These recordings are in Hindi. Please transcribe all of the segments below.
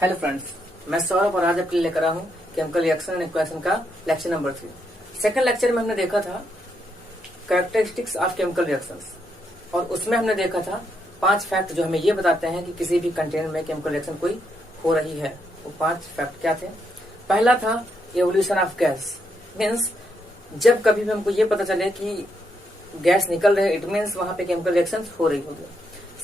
हेलो फ्रेंड्स, मैं सौरभ और आज आपके लिए लेकर आया हूँ केमिकल रिएक्शन एंड इक्वेशन का लेक्चर नंबर 3। सेकंड लेक्चर में हमने देखा था कैरेक्टरिस्टिक्स ऑफ केमिकल रिएक्शंस और उसमें हमने देखा था 5 फैक्ट जो हमें ये बताते हैं कि किसी भी कंटेनर में केमिकल रिएक्शन कोई हो रही है। वो 5 फैक्ट क्या थे? पहला था एवोल्यूशन ऑफ गैस, मीन्स जब कभी भी हमको ये पता चले कि गैस निकल रहे इट मीन्स वहां पे केमिकल रिएक्शन हो रही होगी।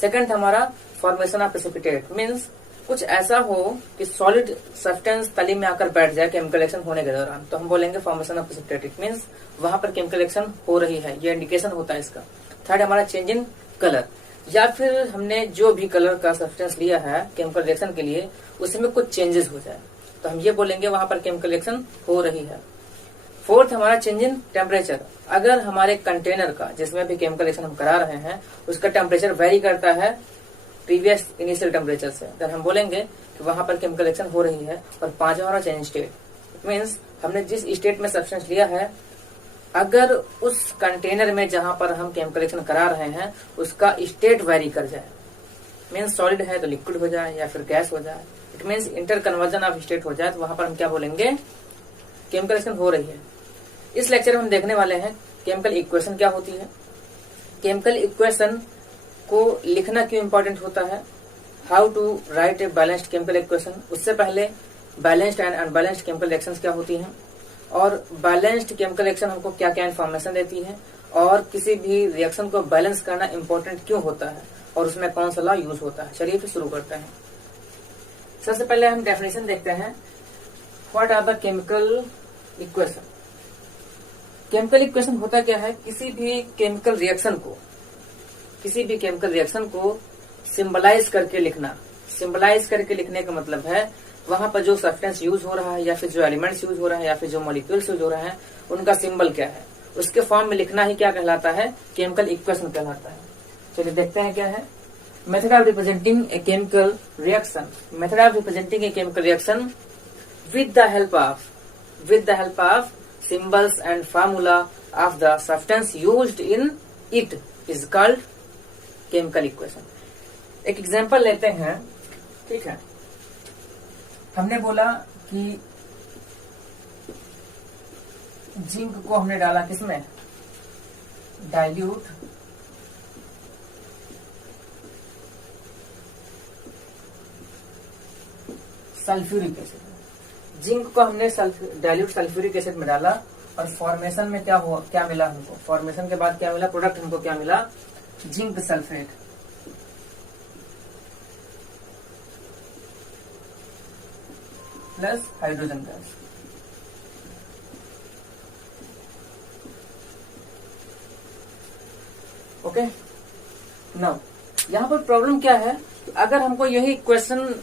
सेकंड हमारा फॉर्मेशन ऑफ प्रेसिपिटेट, मीन्स कुछ ऐसा हो कि सॉलिड सब्सटेंस तली में आकर बैठ जाए केमिकल रिएक्शन होने के दौरान, तो हम बोलेंगे formation of precipitate. It means वहां पर केमिकल रिएक्शन हो रही है, ये इंडिकेशन होता है इसका। थर्ड हमारा चेंज इन कलर, या फिर हमने जो भी कलर का सब्सटेंस लिया है केमिकल रिएक्शन के लिए उसमें कुछ चेंजेस हो जाए, तो हम ये बोलेंगे वहां पर केमिकल रिएक्शन हो रही है। फोर्थ हमारा चेंज इन टेम्परेचर, अगर हमारे कंटेनर का जिसमें भी केमिकल रिएक्शन हम करा रहे हैं उसका टेम्परेचर वेरी करता है प्रीवियस इनिशियल टेम्परेचर से, तो हम बोलेंगे कि वहां पर केमिकल रिएक्शन हो रही है। और पांचवा हमारा चेंज स्टेट, इट मीन्स हमने जिस स्टेट में सब्सटेंस लिया है अगर उस कंटेनर में जहां पर हम केमिकल रिएक्शन करा रहे हैं उसका स्टेट वेरी कर जाए, मीन्स सॉलिड है तो लिक्विड हो जाए या फिर गैस हो जाए, it means inter conversion of state हो जाए, तो वहां पर हम क्या बोलेंगे केमिकल रिएक्शन हो रही है। इस लेक्चर में हम देखने वाले हैं केमिकल इक्वेशन क्या होती है, केमिकल इक्वेशन को लिखना क्यों इंपॉर्टेंट होता है, how to write a balanced chemical equation, उससे पहले balanced and unbalanced chemical reactions क्या होती हैं, और बैलेंस्ड केमिकल रिएक्शन हमको क्या क्या इन्फॉर्मेशन देती है, और किसी भी रिएक्शन को बैलेंस करना इंपॉर्टेंट क्यों होता है और उसमें कौन सा लॉ यूज होता है। चलिए फिर शुरू करते हैं। सबसे पहले हम डेफिनेशन देखते हैं, what are the chemical equation. Chemical equation होता क्या है, किसी भी केमिकल रिएक्शन को सिंबलाइज करके लिखना। सिंबलाइज करके लिखने का मतलब है वहां पर जो सब्सटेंस यूज हो रहा है या फिर जो एलिमेंट्स यूज हो रहा है या फिर जो मॉलिक्यूल्स यूज हो रहे हैं उनका सिंबल क्या है, उसके फॉर्म में लिखना ही क्या कहलाता है, केमिकल इक्वेशन कहलाता है। चलिए देखते हैं क्या है। Method of representing a chemical reaction, method of representing a chemical reaction with the help of symbols and formula of the substance used in it is called chemical equation। एक एग्जांपल लेते हैं, ठीक है। हमने बोला कि जिंक को हमने डाला किसमें, डाइल्यूट सल्फ्यूरिक एसिड। जिंक को हमने डाइल्यूट सल्फ्यूरिक एसिड में डाला और फॉर्मेशन में क्या मिला हमको, फॉर्मेशन के बाद क्या मिला, प्रोडक्ट हमको क्या मिला, zinc sulphate plus hydrogen gas. Okay, now यहां पर प्रॉब्लम क्या है, अगर हमको यही इक्वेशन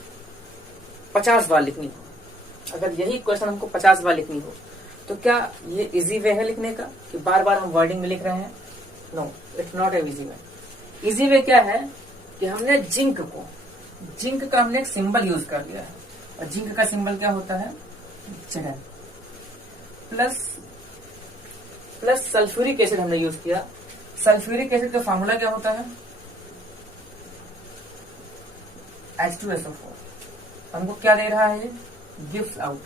50 बार लिखनी हो, अगर यही क्वेश्चन हमको 50 बार लिखनी हो तो क्या ये इजी वे है लिखने का कि बार बार हम वर्डिंग में लिख रहे हैं? No, it's not a easy way. Easy way क्या है कि हमने जिंक का हमने एक सिंबल यूज कर लिया है, और जिंक का सिंबल क्या होता है, Zn प्लस सल्फ्यूरिक एसिड हमने यूज किया। सल्फ्यूरिक एसिड का फॉर्मूला क्या होता है, H2SO4। हमको क्या दे रहा है, गिव्स आउट।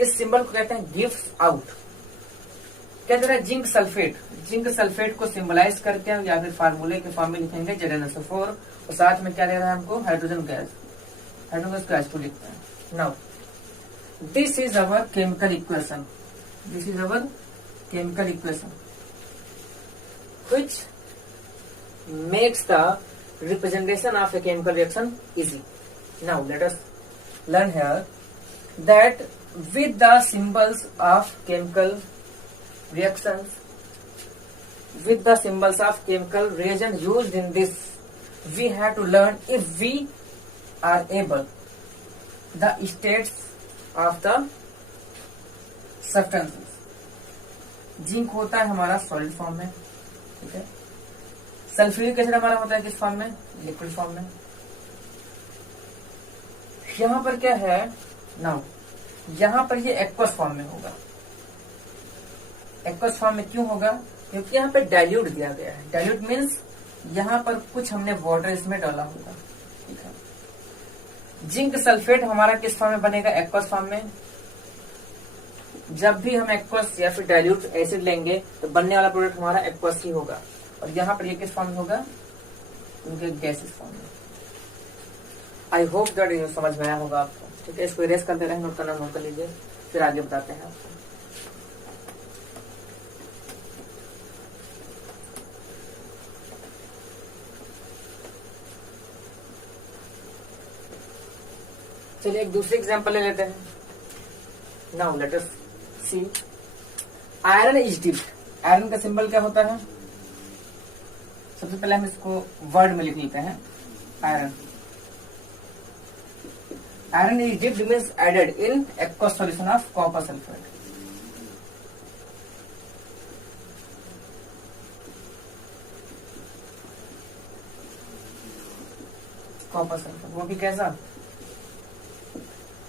इस सिंबल को कहते हैं गिव्स आउट। क्या दे रहा है, जिंक सल्फेट को सिंबलाइज करके या फिर फार्मूले के फॉर्म में लिखेंगे ZnSO4, और साथ में क्या दे रहा है हमको, हाइड्रोजन गैस को H2 लिखते हैं। Now this is our chemical equation, which makes the representation of a chemical reaction easy. Now let us learn here that with the symbols of chemical reagent used in this, we have to learn if we are able the states of the substances। Zinc होता है हमारा सॉलिड फॉर्म में, ठीक है। सल्फ्यूरिक एसिड हमारा होता है किस फॉर्म में, लिक्विड फॉर्म में। यहां पर क्या है, नाउ यहां पर ये एक्वस फॉर्म में होगा। एक्वस फॉर्म में क्यों होगा, क्योंकि यहाँ पे डाइल्यूट दिया गया है। डाइल्यूट मीन्स यहाँ पर कुछ हमने वाटर इसमें डाला होगा, ठीक है। जिंक सल्फेट हमारा किस फॉर्म में बनेगा? एक्वस फॉर्म में। जब भी हम एक्वस या फिर डाइल्यूट एसिड लेंगे तो बनने वाला प्रोडक्ट हमारा एक्वस ही होगा। और यहाँ पर ये किस फॉर्म में होगा? उनके गैसेस फॉर्म में। आई होप दैट ये समझ में आया होगा आपको। ठीक है, इसको इरेज कर दे रहे हैं, नोट करना नोट कर लीजिए, फिर आगे बताते हैं आपको। चलिए एक दूसरी एग्जांपल ले लेते हैं। Now let us see iron is dipped. Iron का सिंबल क्या होता है? सबसे पहले हम इसको वर्ड में लिख लेते हैं। Iron iron is dipped means added in aqueous solution of copper sulphate. Copper sulphate, वो भी कैसा?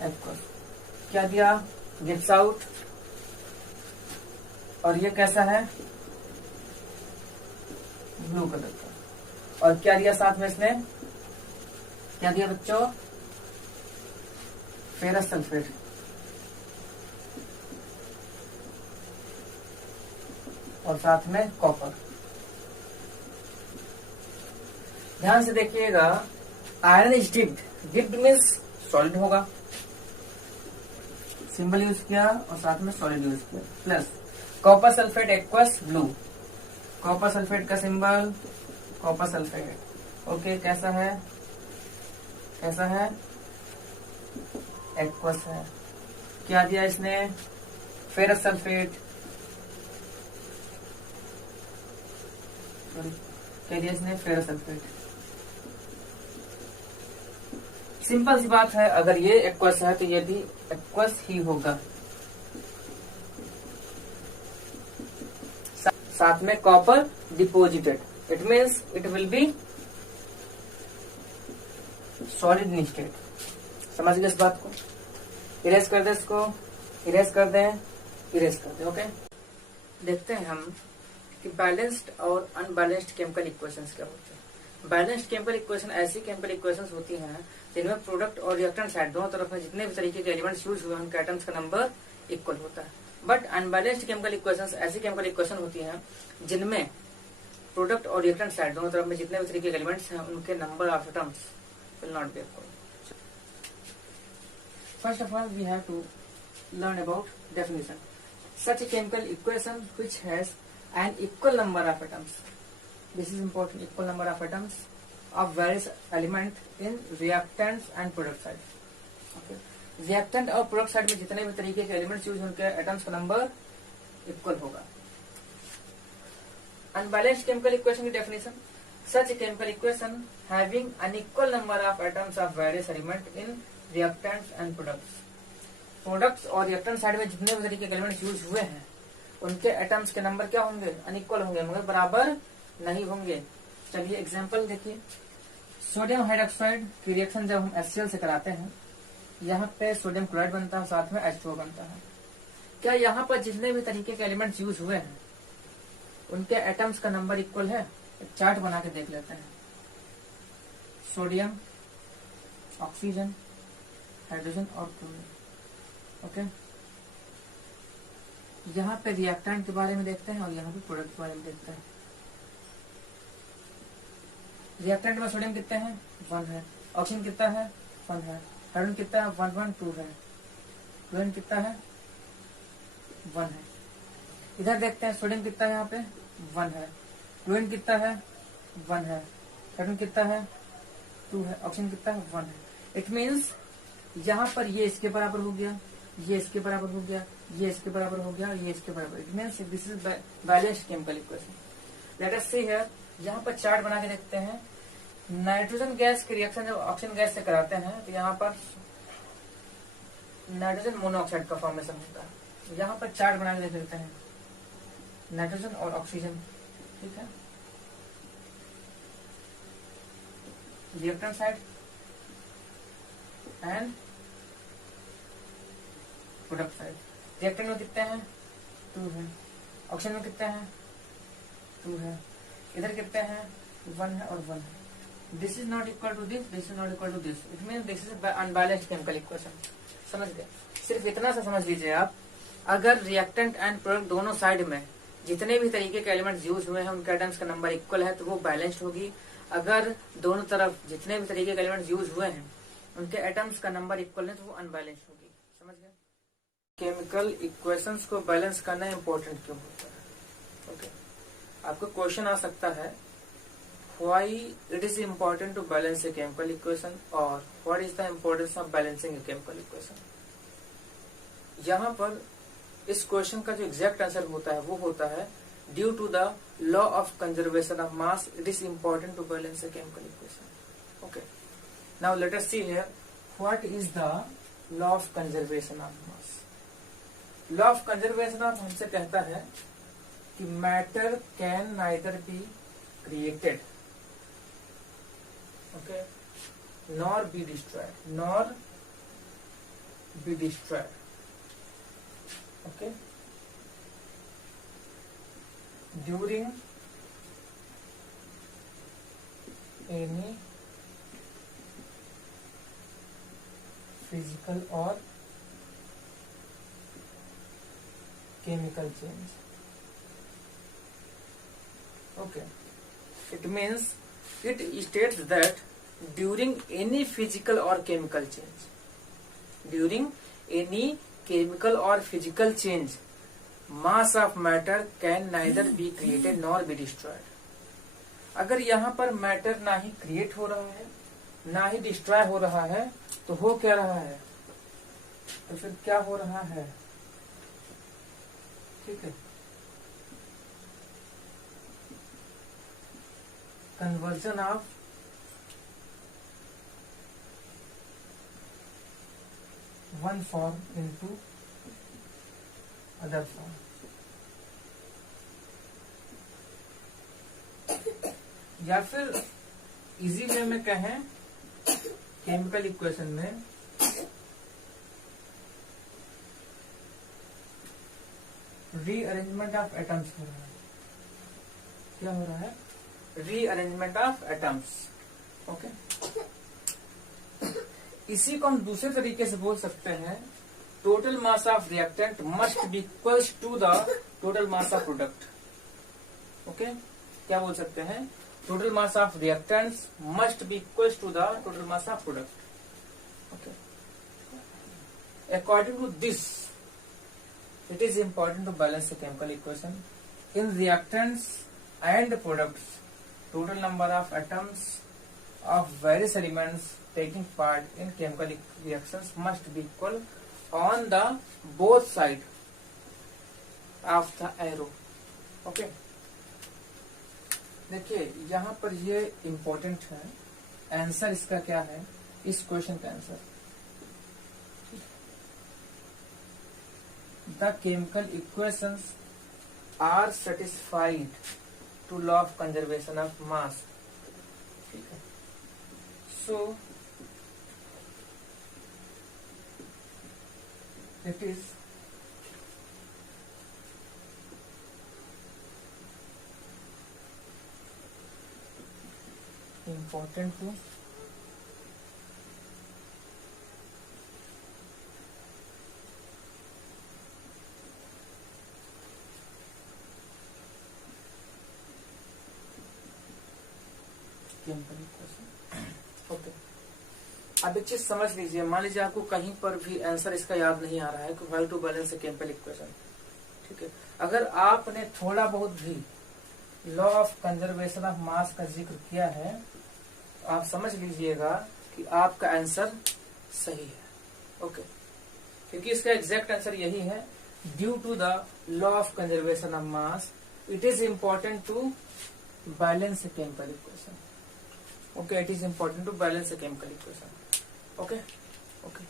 एक्वस। क्या दिया? Gives out. और ये कैसा है? ब्लू कलर का। और क्या दिया साथ में इसने? क्या दिया बच्चों? Ferrous sulphate. और साथ में कॉपर। ध्यान से देखिएगा, iron is dipped. Dipped means solid होगा, सिंबल यूज किया और साथ में सॉलिड यूज किया। Plus copper sulphate aqueous blue. Copper sulphate का सिंबल कॉपर सल्फेट। ओके, कैसा है? कैसा है? एक्वस है। क्या दिया इसने? Ferrous sulphate. क्या दिया इसने? Ferrous sulphate. सिंपल सी बात है, अगर ये एक्वस है तो ये भी एक्वस ही होगा। साथ में copper deposited, it means it will be solid in state. समझ गए इस बात को? इरेज कर दे इसको, इरेज कर दें, इरेज कर दें। ओके, देखते हैं हम कि बैलेंस्ड और अनबैलेंस्ड केमिकल इक्वेशंस क्या होते हैं। बैलेंस्ड केमिकल इक्वेशन ऐसी केमिकल इक्वेशंस होती हैं जिनमें प्रोडक्ट और रिएक्टेंट साइड दोनों तरफ में जितने भी तरीके के एलिमेंट्स यूज हुए उनके एटम्स का नंबर इक्वल होता है। बट अनबैलेंस्ड केमिकल इक्वेशंस ऐसी केमिकल इक्वेशन होती हैं जिनमें प्रोडक्ट और रिएक्टेंट साइड दोनों तरफ में जितने भी तरीके के एलिमेंट्स हैं उनके number of atoms will not be equal. First of all, we have to learn about definition. Such a chemical equation which has an equal number of atoms. This is important. Equal number of atoms of various element in reactants and product side. Okay. Reactant और product side में जितने भी तरीके के एलिमेंट्स यूज उनके एटम्स का नंबर इक्वल होगा। Unbalanced chemical equation की definition. Such a chemical equation having unequal number of atoms of various element in reactants and products. Products और रिएक्टेंट साइड में जितने भी तरीके के एलिमेंट्स यूज हुए हैं उनके एटम्स के नंबर क्या होंगे? अनइक्वल होंगे, मगर बराबर नहीं होंगे। चलिए एग्जांपल देखिए। सोडियम हाइड्रोक्साइड की रिएक्शन जब हम HCl से कराते हैं, यहाँ पे सोडियम क्लोराइड बनता है, साथ में H2O बनता है। क्या यहाँ पर जितने भी तरीके के एलिमेंट्स यूज हुए हैं उनके एटम्स का नंबर इक्वल है? एक चार्ट बना के देख लेते हैं। सोडियम, ऑक्सीजन, हाइड्रोजन और क्लोरीन। ओके, यहाँ पे रिएक्टेंट के बारे में देखते हैं और यहाँ पे प्रोडक्ट के बारे में देखते हैं। रिएक्टेंट में सोडियम कितने हैं? 1 है। ऑक्सीजन कितना है? 1 है। हाइड्रोजन कितना है? 1 1 2 है। क्लोरीन कितना है? 1 है। इधर देखते हैं सोडियम कितना है? यहाँ पे 1 है। क्लोरीन कितना है? 1 है। हाइड्रोजन कितना है? 2 है। ऑक्सीजन कितना है? 1 है। इट मीन्स यहाँ पर ये इसके बराबर हो गया, ये इसके बराबर हो गया, ये इसके बराबर हो गया, ये इसके बराबर। It means this is balanced chemical equation. Late us see here. यहाँ पर चार्ट बना के देखते हैं। नाइट्रोजन गैस की रिएक्शन जब ऑक्सीजन गैस से कराते हैं तो यहाँ पर नाइट्रोजन मोनोऑक्साइड का फॉर्मेशन होता है। यहाँ पर चार्ट बना के देख लेते हैं, नाइट्रोजन और ऑक्सीजन। ठीक है, reactant side and product side. Reactant में कितने हैं? 2 है। ऑक्सीजन में कितने हैं? 2 है। इधर कितने हैं? 1 है और 1 है। This is not equal to this is not equal to this, it mean this is unbalanced chemical equation. समझ गए? सिर्फ इतना सा समझ लीजिए आप, अगर रिएक्टेंट एंड प्रोडक्ट दोनों साइड में जितने भी तरीके के एलिमेंट्स यूज हुए हैं उनके एटम्स का नंबर इक्वल है तो वो बैलेंस्ड होगी। अगर दोनों तरफ जितने भी तरीके के एलिमेंट्स यूज हुए हैं उनके एटम्स का नंबर इक्वल है तो वो अनबैलेंस्ड होगी। समझ गए? केमिकल इक्वेशंस को बैलेंस करना इम्पोर्टेंट क्यों होता है? ओके, आपको क्वेश्चन आ सकता है why it is important to balance a chemical equation और what is the importance of balancing a chemical equation. यहाँ पर इस क्वेश्चन का जो एग्जैक्ट आंसर होता है वो होता है due to the law of conservation of mass it is important to balance a chemical equation. Okay, now let us see here what is the law of conservation of mass. Law of conservation of हमसे कहता है कि matter can neither be created, okay, nor be destroyed, okay, during any physical or chemical change. Okay, it means it states that during any physical or chemical change, during any chemical or physical change, mass of matter can neither be created nor be destroyed. अगर यहाँ पर मैटर ना ही क्रिएट हो रहा है ना ही डिस्ट्रॉय हो रहा है तो हो क्या रहा है? तो फिर क्या हो रहा है? ठीक है, conversion of one form into other form। या फिर इजी वे में कहें केमिकल इक्वेशन में रीअरेंजमेंट ऑफ एटम्स हो रहा है। क्या हो रहा है? Rearrangement of atoms. ओके, इसी को हम दूसरे तरीके से बोल सकते हैं total mass of reactant must be equals to the total mass of product. Okay, क्या बोल सकते हैं? Total mass of reactants must be equals to the total mass of product. Okay, according to this it is important to balance the chemical equation. In reactants and products, total number of atoms of various elements taking part in chemical reactions must be equal on the both side of the arrow. Okay, देखिए यहाँ पर ये इम्पोर्टेंट है। आंसर इसका क्या है? इस क्वेश्चन का answer the chemical equations are satisfied to law of conservation of mass। ठीक है, so it is important to chemical equation. Okay, अब एक चीज समझ लीजिए, मान लीजिए आपको कहीं पर भी आंसर इसका याद नहीं आ रहा है कि how to balance a chemical equation. ठीक है, अगर आपने थोड़ा बहुत भी law of conservation of mass का जिक्र किया है तो आप समझ लीजिएगा कि आपका आंसर सही है। ओके, क्योंकि इसका एग्जैक्ट आंसर यही है, due to the law of conservation of mass it is important to balance a chemical equation. Okay, it is important to balance a chemical equation. Okay okay,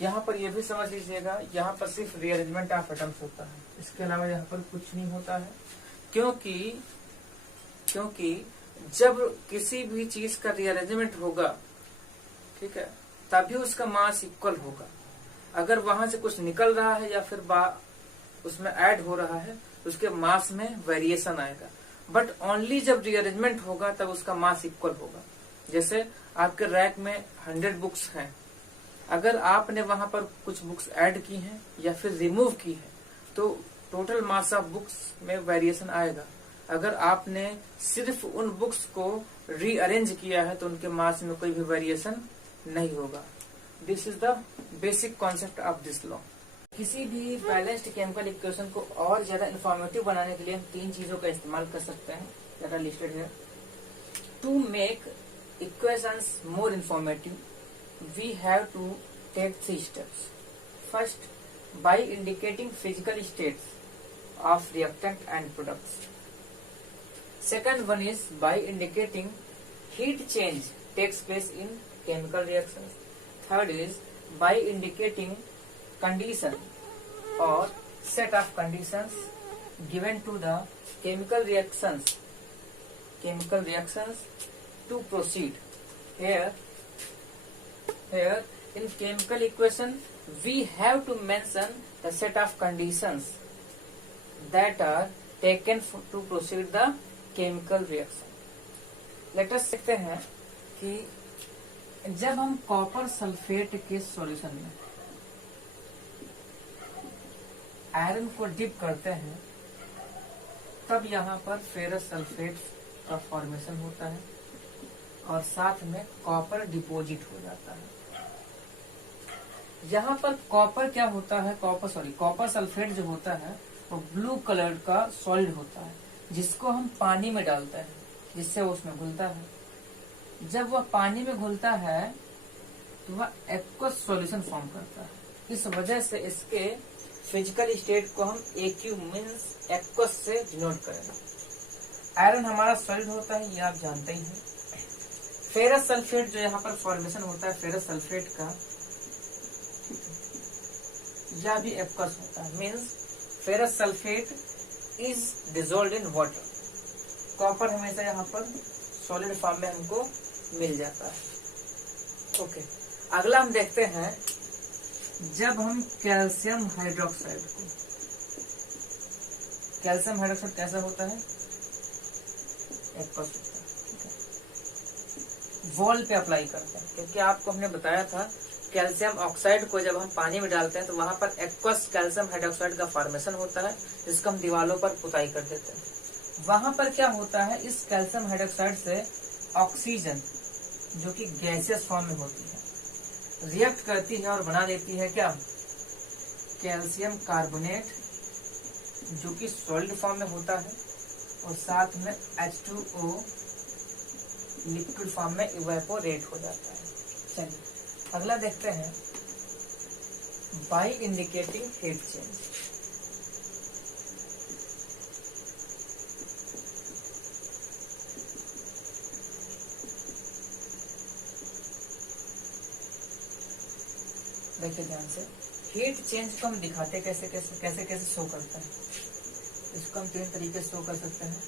यहाँ पर यह भी समझ लीजिएगा, यहाँ पर सिर्फ रीअरेंजमेंट ऑफ एटम्स होता है, इसके अलावा यहाँ पर कुछ नहीं होता है। क्योंकि जब किसी भी चीज का रीअरेंजमेंट होगा, ठीक है, तभी उसका मास इक्वल होगा। अगर वहां से कुछ निकल रहा है या फिर उसमें ऐड हो रहा है तो उसके मास में वेरिएशन आएगा। बट ओनली जब रीअरेंजमेंट होगा तब उसका मास इक्वल होगा। जैसे आपके रैक में 100 बुक्स हैं, अगर आपने वहां पर कुछ बुक्स ऐड की हैं या फिर रिमूव की है तो टोटल मास ऑफ बुक्स में वेरिएशन आएगा। अगर आपने सिर्फ उन बुक्स को रीअरेंज किया है तो उनके मास में कोई भी वेरिएशन नहीं होगा। This is the basic concept of this law. किसी भी बैलेंस्ड केमिकल इक्वेशन को और ज्यादा इंफॉर्मेटिव बनाने के लिए हम 3 चीजों का इस्तेमाल कर सकते हैं that are listed here. To make equations more informative we have to take 3 steps. First, by indicating physical states of reactant and products. Second one is by indicating heat change takes place in chemical reactions. Third is by indicating condition or set of conditions given to the chemical reactions to proceed. Here in chemical equation we have to mention the set of conditions that are taken to proceed the chemical reaction. Let us देखते हैं कि जब हम कॉपर सल्फेट के सॉल्यूशन में आयरन को डिप करते हैं तब यहाँ पर फेरस सल्फेट का फॉर्मेशन होता है और साथ में कॉपर डिपोजिट हो जाता है। यहाँ पर कॉपर क्या होता है, कॉपर सल्फेट जो होता है वो ब्लू कलर का सॉलिड होता है जिसको हम पानी में डालते हैं जिससे वो उसमें घुलता है। जब वह पानी में घुलता है तो वह एक्वस सॉल्यूशन फॉर्म करता है। इस वजह से इसके फिजिकल स्टेट को हम एक्यू मींस एक्वस से डिनोट करेंगे। आयरन हमारा सॉलिड होता है, ये आप जानते ही हैं। फेरस सल्फेट जो यहाँ पर फॉर्मेशन होता है फेरस सल्फेट का, यह भी एक्वस होता है, means ferrous sulphate is dissolved in water. Copper हमेशा यहाँ पर सॉलिड फॉर्म में हमको मिल जाता है। ओके, अगला हम देखते हैं जब हम कैल्शियम हाइड्रोक्साइड कैसा होता है, एक्वस होता है। वॉल पे अप्लाई करते हैं क्योंकि आपको हमने बताया था कैल्शियम ऑक्साइड को जब हम पानी में डालते हैं तो वहां पर एक्वस कैल्शियम हाइड्रोक्साइड का फॉर्मेशन होता है जिसको हम दीवारों पर पुताई कर देते हैं। वहां पर क्या होता है, इस कैल्शियम हाइड्रोक्साइड से ऑक्सीजन जो कि गैसियस फॉर्म में होती है रिएक्ट करती है और बना देती है क्या, कैल्शियम कार्बोनेट जो कि सॉलिड फॉर्म में होता है और साथ में H2O लिक्विड फॉर्म में इवेपोरेट हो जाता है। चलिए अगला देखते हैं बाय इंडिकेटिंग हीट चेंज। देखिए ध्यान से, हीट चेंज को हम दिखाते कैसे शो करते हैं। इसको हम 3 तरीके से शो कर सकते हैं।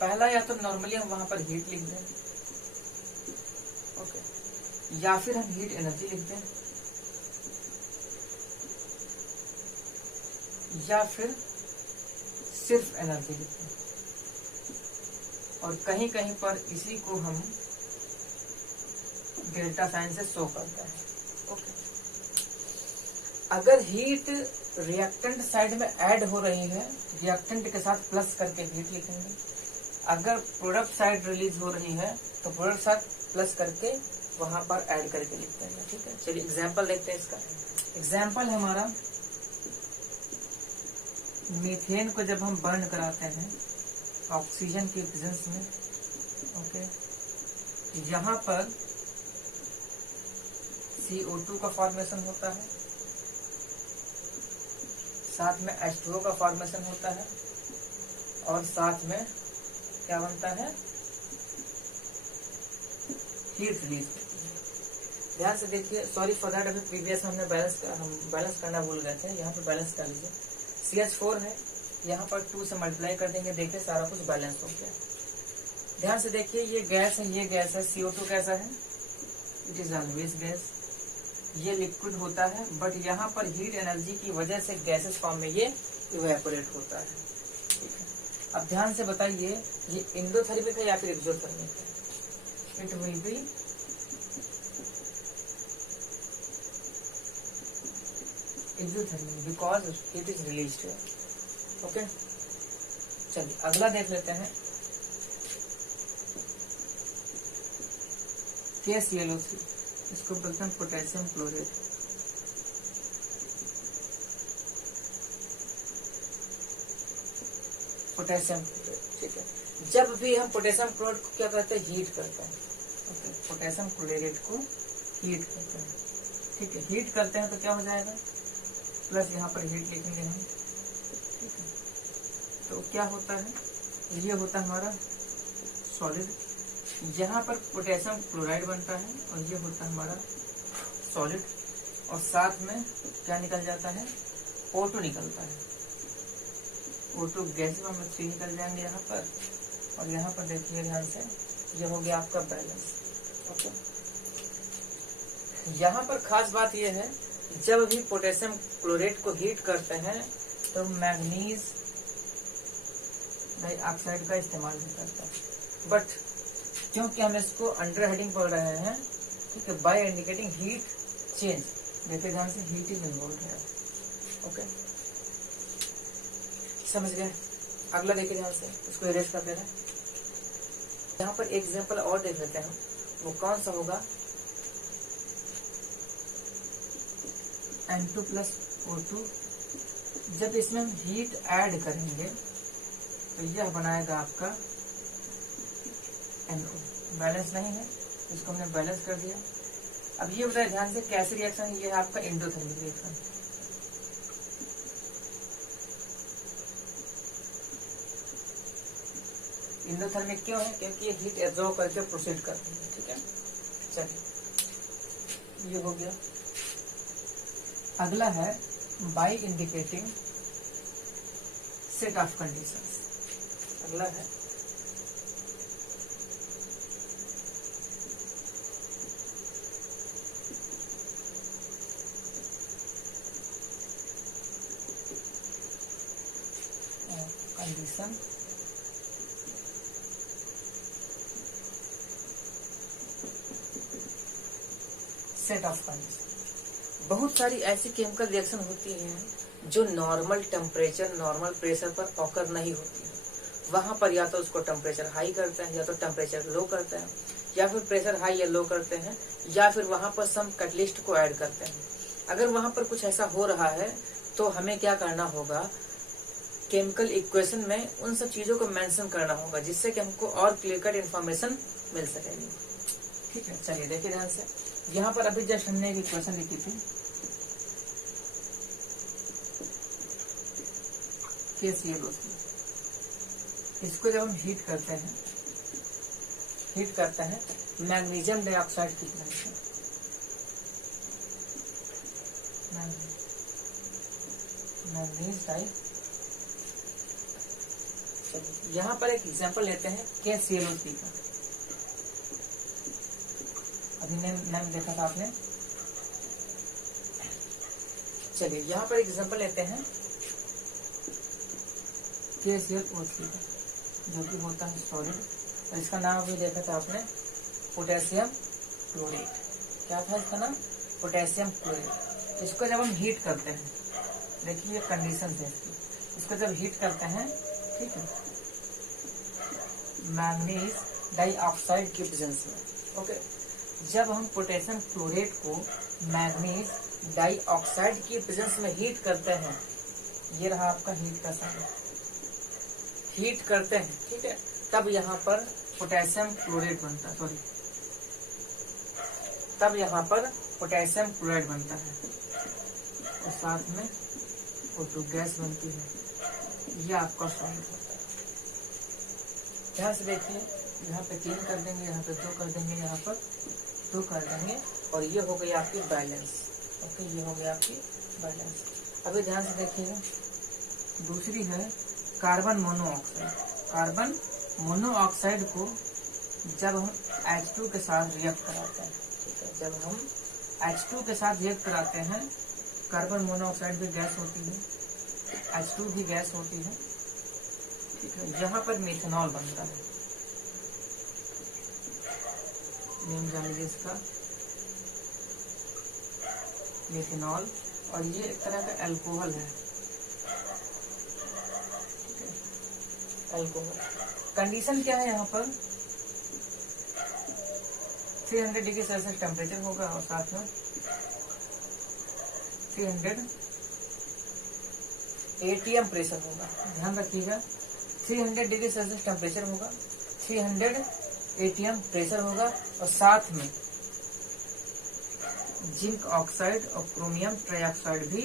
पहला, या तो नॉर्मली हम वहां पर हीट लिख दें, ओके, या फिर हम हीट एनर्जी लिख दें, या फिर सिर्फ एनर्जी लिख दें। और कहीं कहीं पर इसी को हम डेल्टा साइन से शो करते हैं। ओके, अगर हीट रिएक्टेंट साइड में ऐड हो रही है, रिएक्टेंट के साथ प्लस करके हीट लिखेंगे। अगर प्रोडक्ट साइड रिलीज हो रही है तो प्रोडक्ट साइड प्लस करके वहां पर ऐड करके लिखते हैं। ठीक है, चलिए एग्जांपल देखते हैं इसका। एग्जांपल हमारा मीथेन को जब हम बर्न कराते हैं ऑक्सीजन के प्रेजेंस में, ओके, यहाँ पर CO2 का फॉर्मेशन होता है, साथ में H2O का फॉर्मेशन होता है और साथ में क्या बनता है, हीट रिलीज होती है। ध्यान से देखिए, सॉरी फॉर दैट, अभी प्रीवियस हमने बैलेंस करना भूल गए थे, यहाँ पे बैलेंस कर लीजिए। CH4 है, यहाँ पर 2 से मल्टीप्लाई कर देंगे, देखिए सारा कुछ बैलेंस हो गया। ध्यान से देखिए, ये गैस है, CO2 कैसा है, इट इज ऑलवेज गैस। ये लिक्विड होता है बट यहाँ पर हीट एनर्जी की वजह से गैसेस फॉर्म में ये इवेपोरेट होता है। अब ध्यान से बताइए ये एंडोथर्मिक है या फिर एक्सोथर्मिक है? It will be exothermic because it is released. Okay, चलिए अगला देख लेते हैं। KClO3, इसको बोलते हैं पोटेशियम क्लोराइड। पोटेशियम क्लोराइड, ठीक है। जब भी हम पोटेशियम क्लोराइड को क्या करते हैं, हीट करते हैं। ओके, पोटेशियम क्लोराइड को हीट करते हैं, ठीक है। हीट करते हैं तो क्या हो जाएगा, प्लस यहाँ पर हीट लिखेंगे हम, ठीक है। तो क्या होता है, ये होता है हमारा सॉलिड, यहाँ पर पोटेशियम क्लोराइड बनता है और ये होता है हमारा सॉलिड, और साथ में क्या निकल जाता है, O2 निकलता है। O2 गैस में हम 3 निकल जाएंगे यहाँ पर, और यहाँ पर देखिए ध्यान से, ये हो गया आपका बैलेंस। ओके, यहाँ पर खास बात ये है, जब भी पोटेशियम क्लोराइड को हीट करते हैं तो मैग्नीज डाइऑक्साइड का इस्तेमाल भी करता है, बट क्योंकि हम इसको अंडर हेडिंग पढ़ रहे हैं, ठीक है, बाय इंडिकेटिंग हीट चेंज, देखिए ध्यान से हीट इज इन्वॉल्व है। ओके, समझ गए। अगला देखिए ध्यान से, इसको इरेज कर दे रहे हैं। यहाँ पर एग्जाम्पल और देख लेते हैं, वो कौन सा होगा, N2 प्लस O2। जब इसमें हम हीट ऐड करेंगे तो यह बनाएगा आपका NO। बैलेंस नहीं है, इसको हमने बैलेंस कर दिया। अब ये बताए ध्यान से कैसे रिएक्शन, ये है आपका एंडोथर्मिक रिएक्शन। एंडोथर्मिक क्यों है, क्योंकि ये हीट एब्जॉर्ब करके प्रोसीड करती है, ठीक है। चलिए ये हो गया। अगला है by indicating set of conditions. अगला है कंडीशन सेट ऑफ कंडीशन। बहुत सारी ऐसी केमिकल रिएक्शन होती हैं जो नॉर्मल टेम्परेचर, नॉर्मल प्रेशर पर ऑकर नहीं होती है। वहां पर या तो उसको टेम्परेचर हाई करते हैं, या तो टेम्परेचर लो करते हैं, या फिर प्रेशर हाई या लो करते हैं, या फिर वहां पर सम कैटलिस्ट को ऐड करते हैं। अगर वहां पर कुछ ऐसा हो रहा है तो हमें क्या करना होगा, केमिकल इक्वेशन में उन सब चीजों को मेंशन करना होगा, जिससे कि हमको और क्लियर कट इन्फॉर्मेशन मिल सकेगी, ठीक है। चलिए देखिए ध्यान से, यहाँ पर अभी जस्ट हमने एक इक्वेशन लिखी थी, KClO3। इसको जब हम हीट करते हैं मैग्नीशियम डाइऑक्साइड की तरह से, मैग्नीज डाई। यहाँ पर एक एग्जांपल लेते हैं KClO3 का। अभी नाम देखा था आपने। चलिए यहाँ पर एग्जांपल लेते हैं KClO3 का, जो कि होता है सॉलिड, और इसका नाम अभी देखा था आपने पोटेशियम क्लोराइड। क्या था इसका नाम, पोटेशियम क्लोराइड। इसको जब हम हीट करते हैं, देखिए कंडीशन है इसको जब हीट करते हैं, ठीक है, मैग्नीज डाइऑक्साइड की प्रेजेंस में। ओके, जब हम पोटेशियम क्लोराइड को मैग्नीज डाइऑक्साइड की प्रेजेंस में हीट करते हैं, ये रहा आपका हीट का साइन, हीट करते हैं, ठीक है, तब यहाँ पर पोटेशियम क्लोराइड बनता है, तब यहाँ पर पोटेशियम क्लोराइड बनता है, और साथ में O2 गैस बनती है। यह आपका सॉलिड होता है। ध्यान से देखिए, यहाँ पे 3 कर देंगे, यहाँ पे 2 कर देंगे, यहाँ पर 2 कर देंगे, और ये हो गई आपकी बैलेंस। ओके, ये हो गई आपकी बैलेंस। अभी ध्यान से देखिएगा, दूसरी है कार्बन मोनोऑक्साइड। कार्बन मोनोऑक्साइड को जब हम H2 के साथ रिएक्ट कराते हैं, ठीक है, जब हम H2 के साथ रिएक्ट कराते हैं, कार्बन मोनोऑक्साइड भी गैस होती है, H2 भी गैस होती है, ठीक है, यहाँ पर मेथनॉल बन रहा है, नेम जान लीजिए इसका, मेथनॉल, और ये एक तरह का अल्कोहल है, ठीक है, अल्कोहल। कंडीशन क्या है यहाँ पर, 300 डिग्री सेल्सियस टेम्परेचर होगा और साथ में 300 ATM प्रेशर होगा। ध्यान रखिएगा, 300 डिग्री सेल्सियस टेम्परेचर होगा, 300 ATM प्रेशर होगा, और साथ में जिंक ऑक्साइड और क्रोमियम ट्राइऑक्साइड भी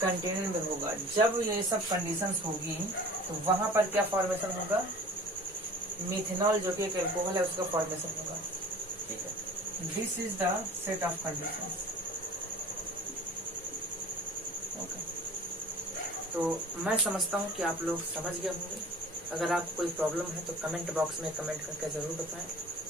कंटेनर में होगा। जब ये सब कंडीशंस होगी तो वहां पर क्या फॉर्मेशन होगा, मिथेनॉल जो कि एक एल्कोहल है उसका फॉर्मेशन होगा। ठीक है, this is the set of conditions. Okay, तो मैं समझता हूँ कि आप लोग समझ गए होंगे। अगर आपको कोई प्रॉब्लम है तो कमेंट बॉक्स में कमेंट करके जरूर बताएं।